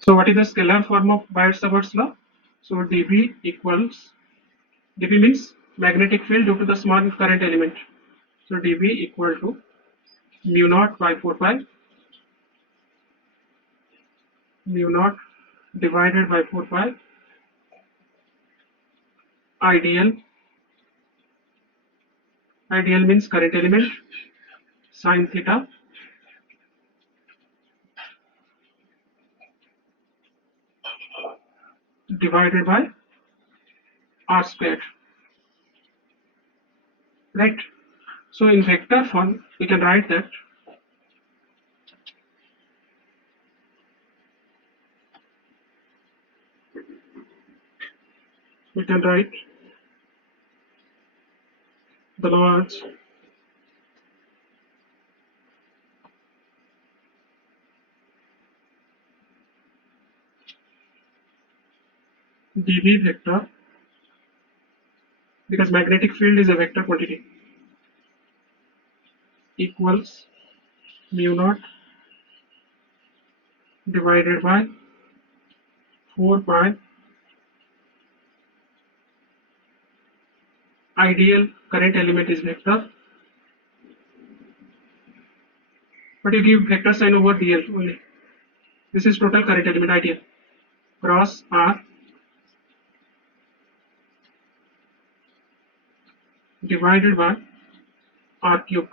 So what is the scalar form of Biot-Savart's law? So dB means magnetic field due to the small current element. So dB equal to mu naught by 4 pi, mu naught divided by 4 pi ideal. Ideal means current element, sine theta divided by r squared, right? So in vector form we can write that we can write the laws dB vector, because magnetic field is a vector quantity, equals mu naught divided by 4 pi ideal current element is vector, but you give vector sign over dl only. This is total current element ideal cross r divided by r cubed.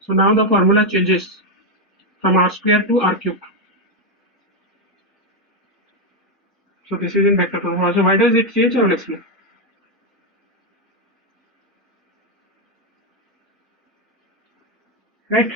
So now the formula changes from r square to r cubed. So this is in vector form. So why does it change? I will explain. Right?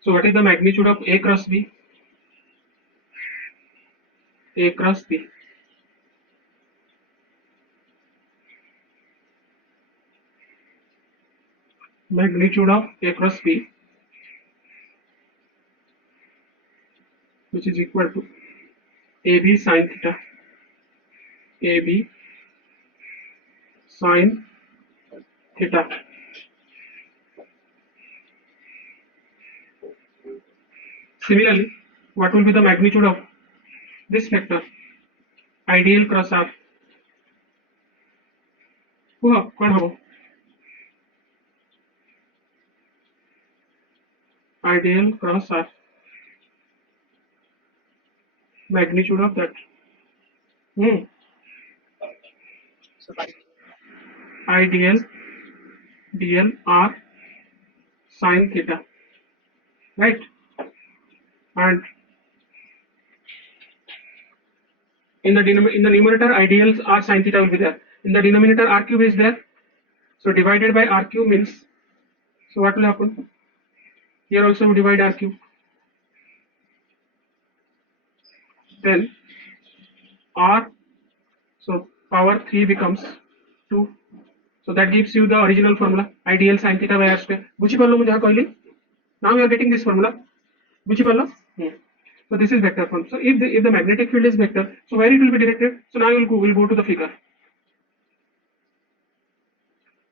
So what is the magnitude of A cross B? A cross B. Magnitude of A cross B, which is equal to AB sine theta. AB sine theta. Similarly, what will be the magnitude of this vector? Ideal cross R. कौन होगा? Ideal cross R. Magnitude of that. Ideal dl r sine theta. Right? And in the numerator, ideals r sine theta will be there. In the denominator, r cube is there. So divided by r cube means, so what will happen? Here also we divide r cube. Then r, so power 3 becomes 2. So that gives you the original formula, ideal sine theta by r square. Buchipallo mujhe कहली. Now you are getting this formula. Buchipallo? So this is vector form. So if the magnetic field is vector, so where it will be directed? So now we'll go to the figure.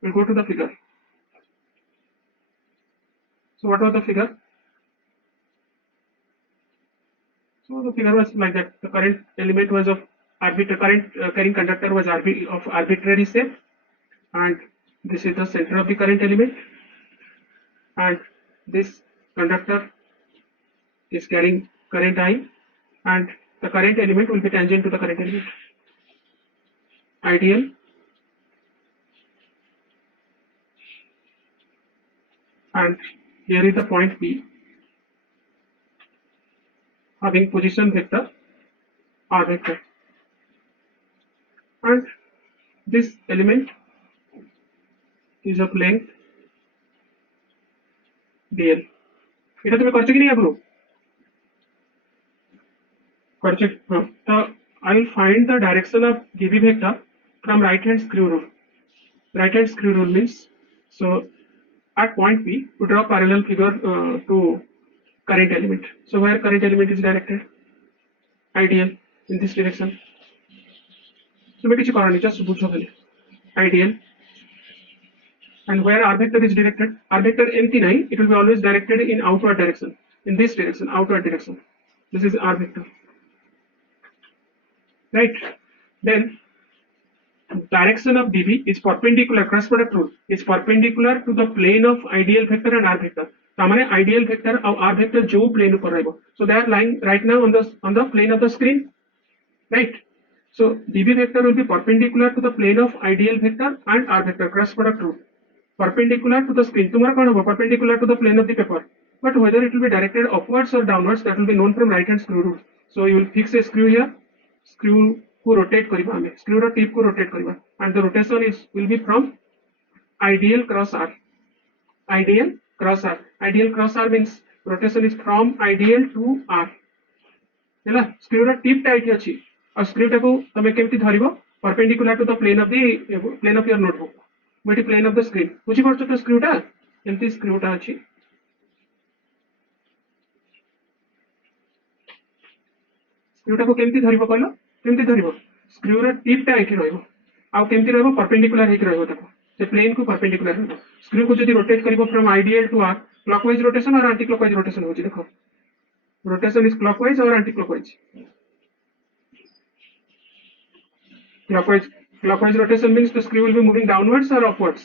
We'll go to the figure. So what was the figure? So the figure was like that. The current element was of current carrying conductor was of arbitrary shape, and this is the center of the current element, and this conductor is carrying current I, and the current element will be tangent to the current element. Ideal and here is the point P having position vector r vector, and this element is of length dl. এটা তুমি করছো কি না এগুলো? করছো? তো I will find the direction of dB vector from right hand screw rule. Right hand screw rule means, so at point P we draw parallel figure to current element. So where current element is directed? Ideal in this direction. तुम्हें किसी कारण नहीं, just बुझो खाली ideal. And where r vector is directed, r vector empty nahi, it will be always directed in outward direction, in this direction, outward direction. This is r vector, right? Then direction of dv is perpendicular, cross product rule is perpendicular to the plane of ideal vector and r vector. तामाने ideal vector और r vector जो plane ऊपर रहेगा, so they are lying right now on the plane of the screen, right? So dv vector will be perpendicular to the plane of ideal vector and r vector, cross product rule, perpendicular to the screen. तुम्हारा कौन होगा? Perpendicular to the plane of the paper, but whether it will be directed upwards or downwards, that will be known from right hand screw rule. So you will fix a screw here, screw को rotate करिबा, हमें screw रा tip को rotate करिबा, and the rotation is will be from ideal cross r. Ideal cross r, ideal cross r means rotation is from ideal to r. ହେଲା, screw रा tip टा एठी अछि और screw टा को तमे केमति धरिबो? Perpendicular to the plane of your notebook, मेटी plane of the screen. बुझी परछ तो screw टा एमति screw टा अछि. screw टा को केमति धरिबो कहलो? केमति धरिबो? screw रा tip टा एठी रहइबो आ केमति रहइबो? perpendicular हेकि रहइबो ताको, से plane को perpendicular रहइबो. screw को जदि rotate करिबो from ideal to r, clockwise rotation और anti clockwise rotation होछि. देखो, rotation is clockwise और anti clockwise. Clockwise rotation means the screw will be moving downwards or upwards.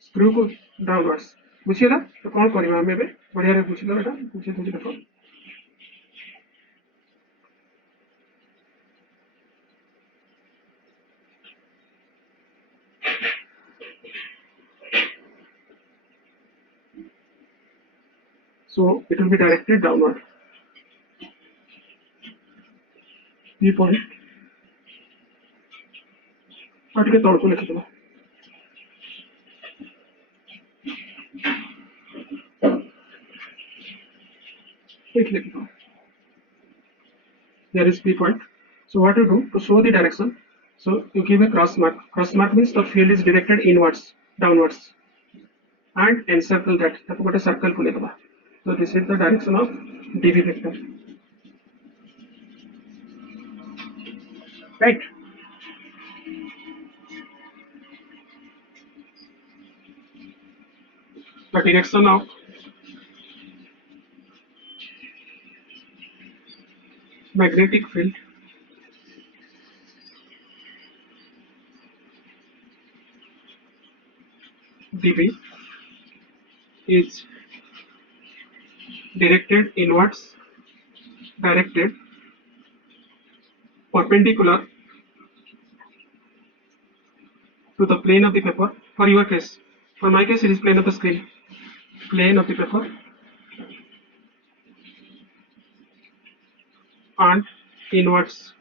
screw को downwards. बुझिला? तो कोन करिबा हमें बे? बढ़िया रे बुझिलो एटा, बुझि देखो. So it will be directed downward. P point. और टिके तौर को लिखि दो. लिखि दो. There is P point. So what you do to show the direction? So you give a cross mark. Cross mark means the field is directed inwards, downwards, and encircle that. ताको गोटे circle को लेबा. So this is the direction of dv vector. Right? The direction of magnetic field dv is directed inwards, directed perpendicular to the plane of the paper. For your case, for my case, it is plane of the screen, plane of the paper, and inwards.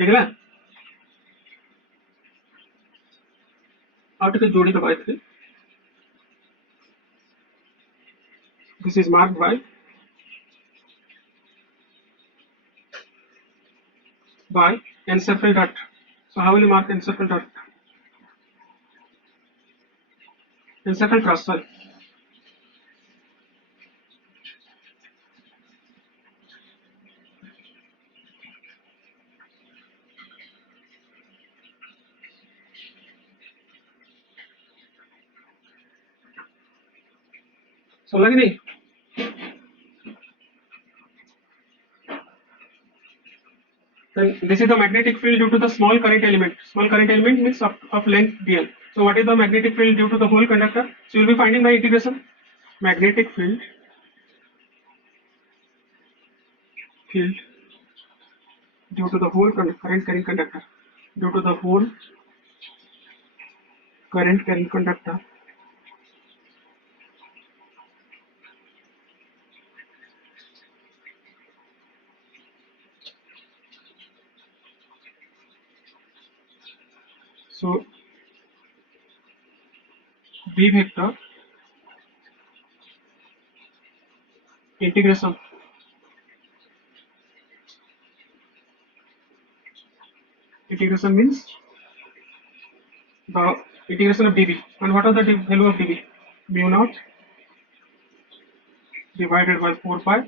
देखला out के जोड़ी दबाए थे. This is marked by encircle dot. So how will you mark encircle dot? Encircle cross, sorry. So लगे नहीं? Then this is the magnetic field due to the small current element. Small current element means of length dl. So what is the magnetic field due to the whole conductor? So you will be finding by integration. Magnetic field due to the whole current carrying conductor, due to the whole current carrying conductor So B vector integration means the integration of dv. And what are the value of dv? Mu naught divided by 4 pi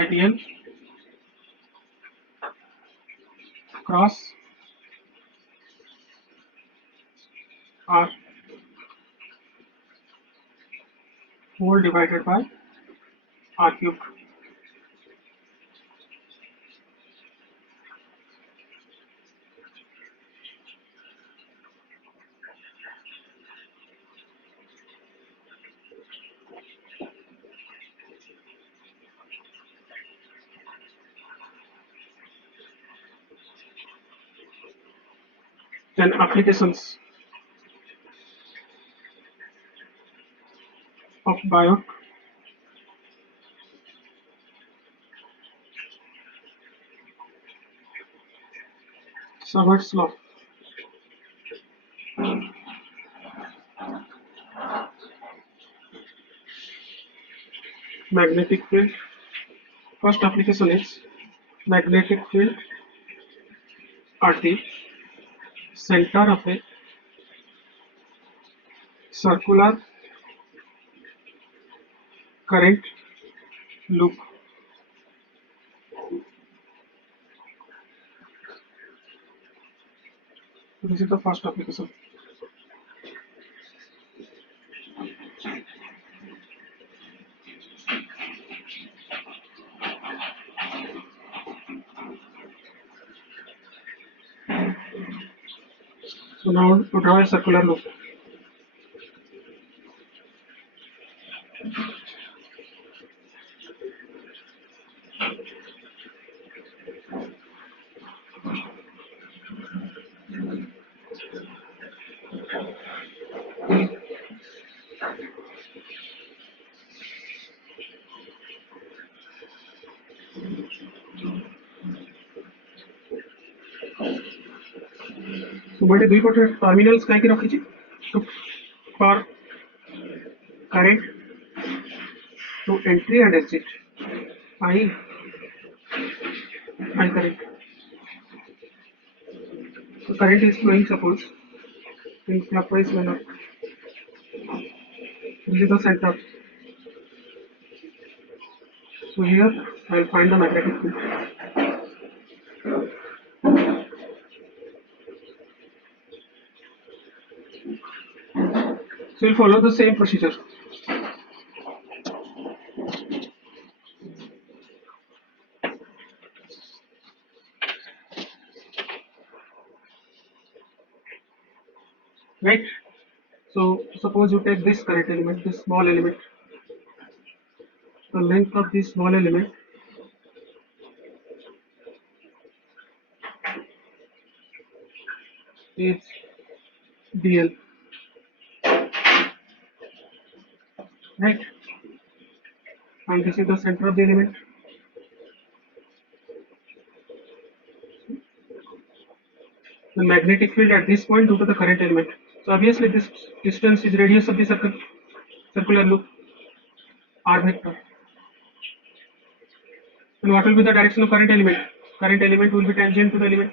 idl cross r 4 divided by r cubed. Then applications of Biot, Savoy's law. Magnetic field. First application is magnetic field at the center of a circular current loop. This is the first application. So now to draw a circular loop. So मैं दुई पटे terminals कहीं रखी तो for current to entry and exit. I current. So current is flowing, suppose in clockwise manner. This is the center. So here I will find the magnetic field. So we'll follow the same procedure. Right? So suppose you take this current element, this small element. The length of this small element is dl, right? And this is the center of the element. The magnetic field at this point due to the current element. So obviously this distance is radius of the circular loop, r vector. And what will be the direction of current element? Current element will be tangent to the element.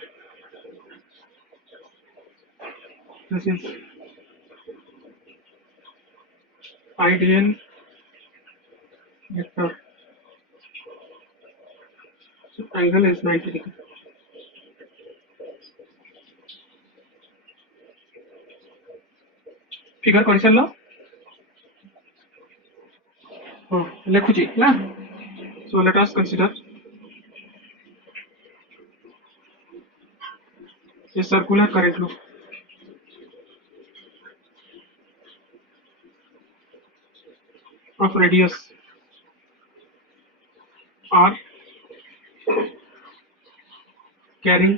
This is ideal vector. So angle is 90 degree. Figure କରିସାରିଲ? ହଁ ଲେଖୁଛି ହେଲା. So let us consider a circular current loop of radius r carrying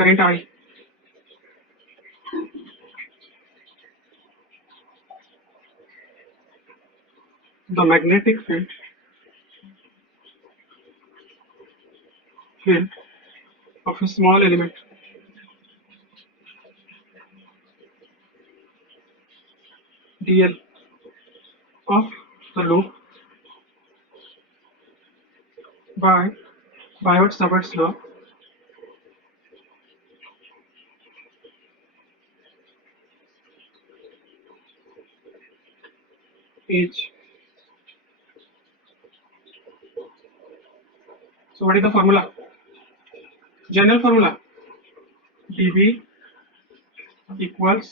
current I. The magnetic field of a small element dl of the loop by Biot-Savart's law is, so what is the formula? General formula, dv equals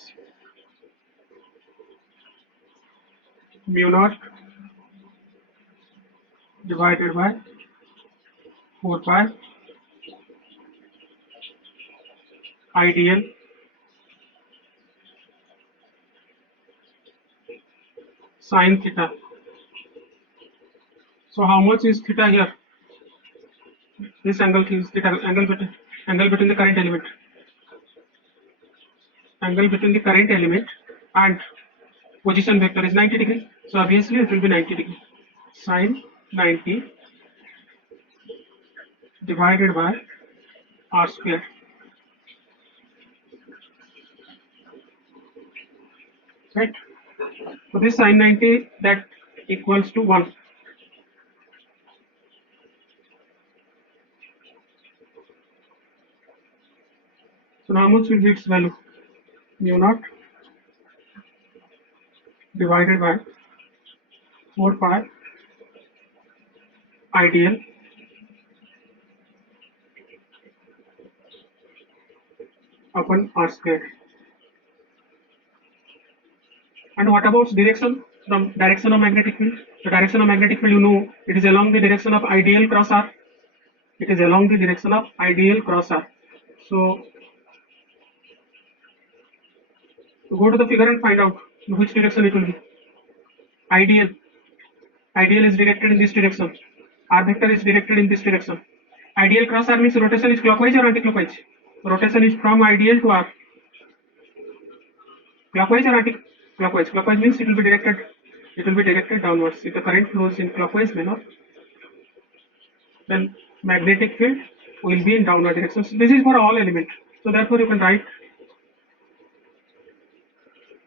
mu naught divided by 4 pi ideal sin theta. So how much is theta here? This angle is theta, angle between the current element, and position vector is 90 degree. So obviously it will be 90 degree. Sin 90 divided by r square. Right? So this sin 90, that equals to 1. So now how much will be its value? Mu naught divided by 4 pi ideal upon r square. And what about direction? The direction of magnetic field. The direction of magnetic field, you know, it is along the direction of ideal cross r. It is along the direction of ideal cross r. So go to the figure and find out in which direction it will be. Ideal. Ideal is directed in this direction. R vector is directed in this direction. Ideal cross r means rotation is clockwise or anti-clockwise? Rotation is from ideal to r. Clockwise or anti-clockwise? Clockwise means it will be directed downwards. If the current flows in clockwise manner, then magnetic field will be in downward direction. So this is for all elements. So therefore you can write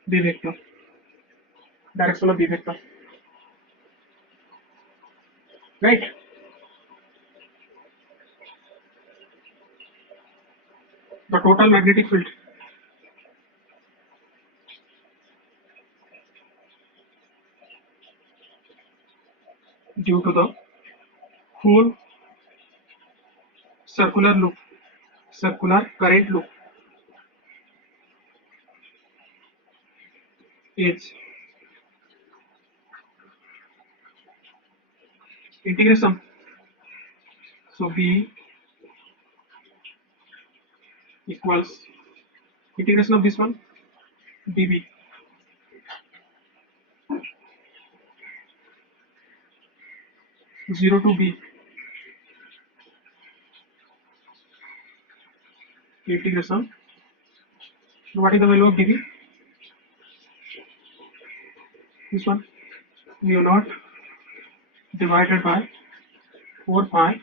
B vector, direction of B vector. Right? The total magnetic field due to the whole circular current loop is integration. So B equals integration of this one dB 0 to B integration. So what is the value of dB? This one mu naught divided by 4 pi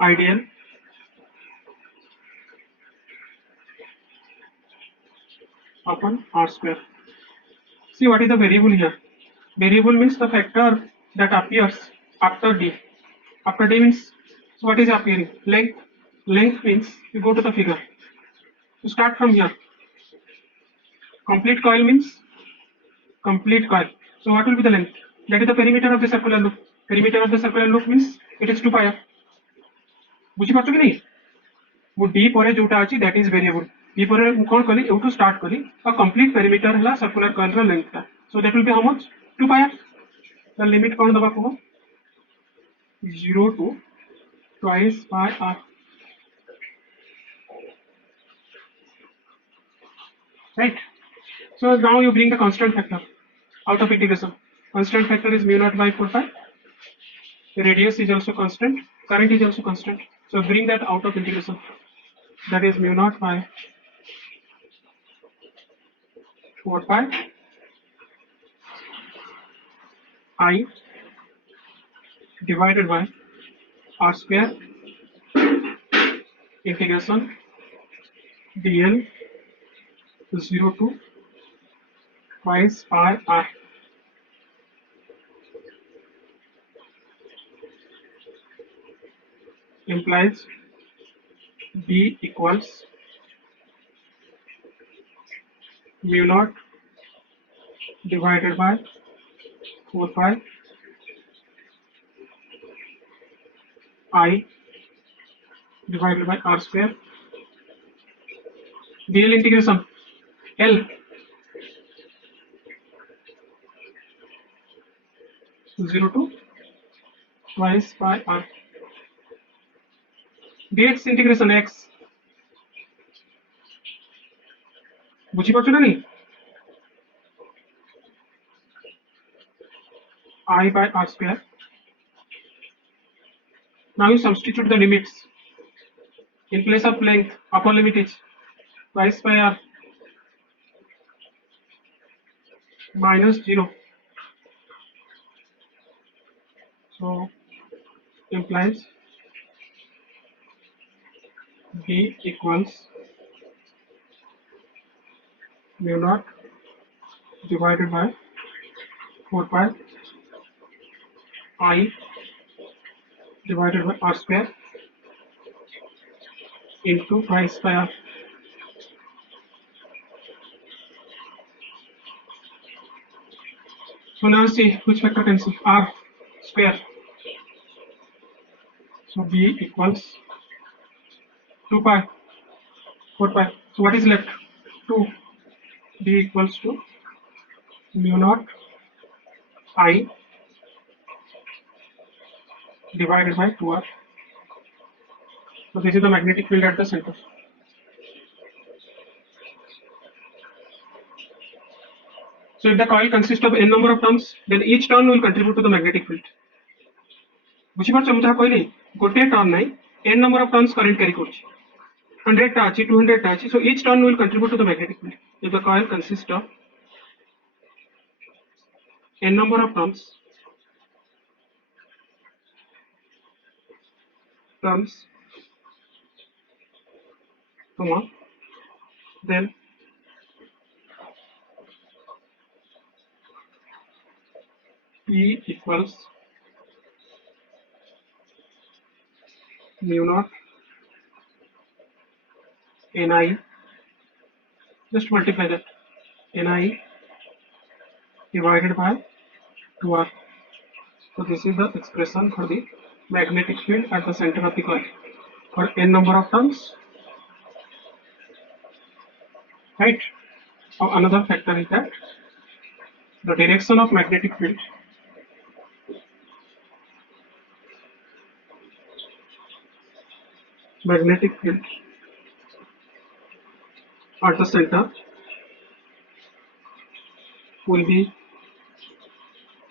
ideal upon r square. See what is the variable here? Variable means the factor that appears after d. After d means, so what is appearing? Length. Length means you go to the figure. You start from here. Complete coil means complete coil. So what will be the length? That is the perimeter of the circular loop. Perimeter of the circular loop means it is 2 pi r. बुझी पारछ कि नहीं? वो d परे जोटा अछि that is variable. d परे कोन कली एउटू start कली a complete perimeter हला circular coil रा length ता. So that will be how much? 2 pi r. The limit कोन दबा को 0 to twice pi r. Right? So now you bring the constant factor out of integration. Constant factor is mu naught by 4 pi. The radius is also constant. Current is also constant. So bring that out of integration. That is mu naught by 4 pi I divided by r square integration dl 0 to twice pi r implies b equals mu naught divided by 4 pi I divided by r square dl integration L 0 to twice pi r dx integration x বুঝি পাচ্ছ না নি I by r square. Now you substitute the limits. In place of length, upper limit is twice by r minus 0. So implies b equals mu naught divided by 4 pi I divided by r square into twice by r. So now see which factor can see r square. So b equals 2 pi 4 pi. So what is left? 2. b equals to mu naught I divided by 2r. So this is the magnetic field at the center. So if the coil consists of n number of turns, then each turn will contribute to the magnetic field. বুঝি পারছো আমি যাহা কইলি গোটে turn নাই n number of turns current carry করছি 100 টা আছে 200 টা আছে, so each turn will contribute to the magnetic field. If the coil consists of n number of turns then E equals mu naught Ni, just multiply that, Ni divided by 2r. So this is the expression for the magnetic field at the center of the coil for n number of turns, right? Now another factor is that the direction of magnetic field at the center will be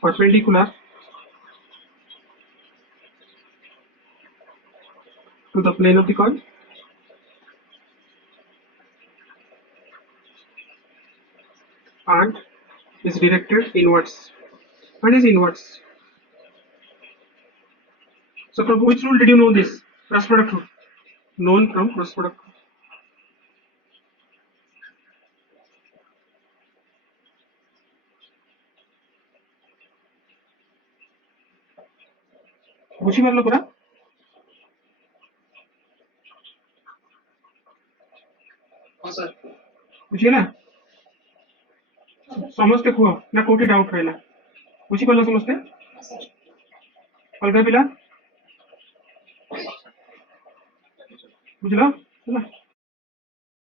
perpendicular to the plane of the coil and is directed inwards and is inwards. So from which rule did you know this? Cross product rule. Known from cross product rule. বুঝি পারলো পুরা? ବୁଝିଲା ସମସ୍ତେ କୁହ ନା କୋଉଠି doubt ରହିଲା? ବୁଝିପାରିଲ ସମସ୍ତେ? ଅଲଗା ପିଲା ବୁଝିଲ ହେଲା?